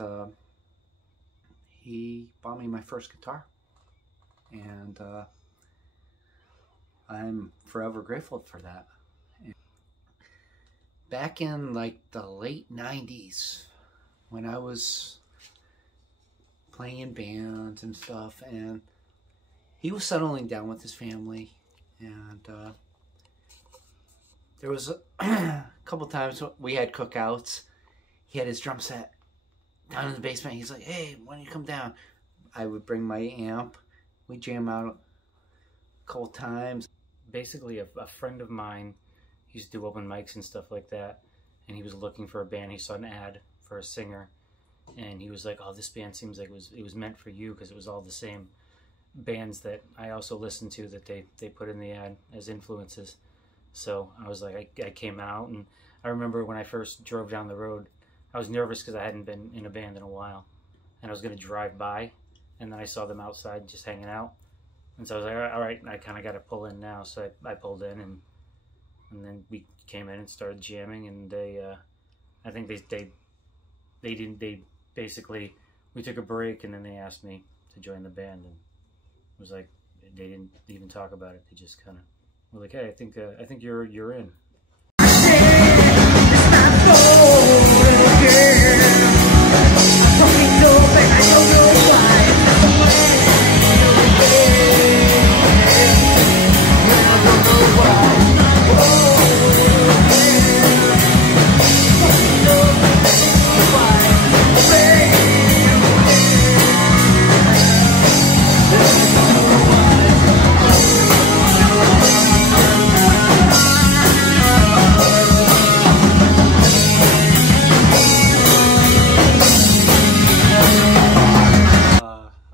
and he bought me my first guitar, and I'm forever grateful for that. Back in like the late 90s, when I was playing in bands and stuff, and he was settling down with his family, and there was a couple times we had cookouts. He had his drum set down in the basement. He's like, "Hey, why don't you come down?" I would bring my amp. We'd jam out a couple times. Basically, a friend of mine used to do open mics and stuff like that, and he was looking for a band. He saw an ad for a singer, and he was like, "Oh, this band seems like it was meant for you," because it was all the same bands that I also listened to that they put in the ad as influences. So I was like, I came out, and I remember when I first drove down the road, I was nervous because I hadn't been in a band in a while, and I was going to drive by, and then I saw them outside just hanging out, and so I was like, all right, I kind of got to pull in now. So I pulled in, and then we came in and started jamming, and I think they basically, we took a break, and then they asked me to join the band, and it was like, they didn't even talk about it. They just kind of were like, "Hey, I think you're in."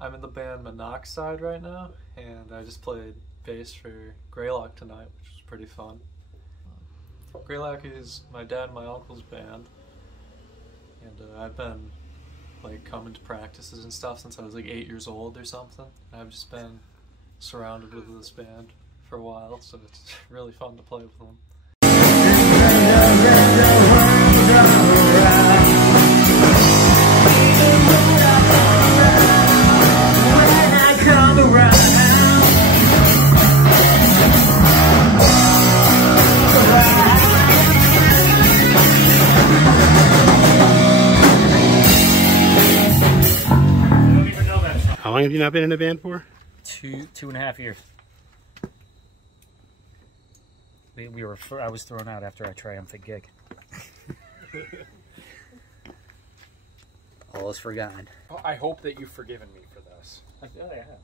I'm in the band Monoxide right now, and I just played bass for Greyloch tonight, which was pretty fun. Greyloch is my dad and my uncle's band, and I've been like coming to practices and stuff since I was like 8 years old or something. I've just been surrounded with this band for a while, so it's really fun to play with them. How long have you not been in a band for? 2.5 years. I was thrown out after our triumphant gig. All is forgotten. I hope that you've forgiven me for this. I feel like I have.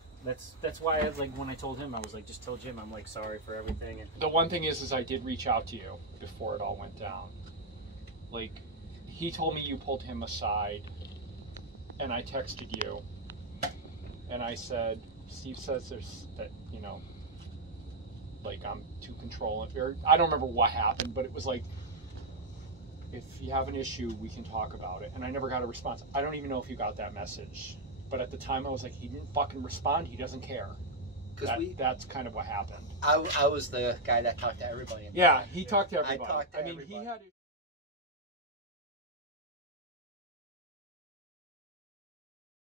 That's why I was like, when I told him, I was like, just tell Jim I'm like sorry for everything. And The one thing is I did reach out to you before it all went down. Like, he told me you pulled him aside, and I texted you, and I said, Steve says that, you know, like I'm too controlling, or I don't remember what happened, but it was like, if you have an issue, we can talk about it. And I never got a response. I don't even know if you got that message. But at the time, I was like, he didn't fucking respond. He doesn't care. That's kind of what happened. I was the guy that talked to everybody. Yeah, he talked to everybody. I talked to everybody. He had...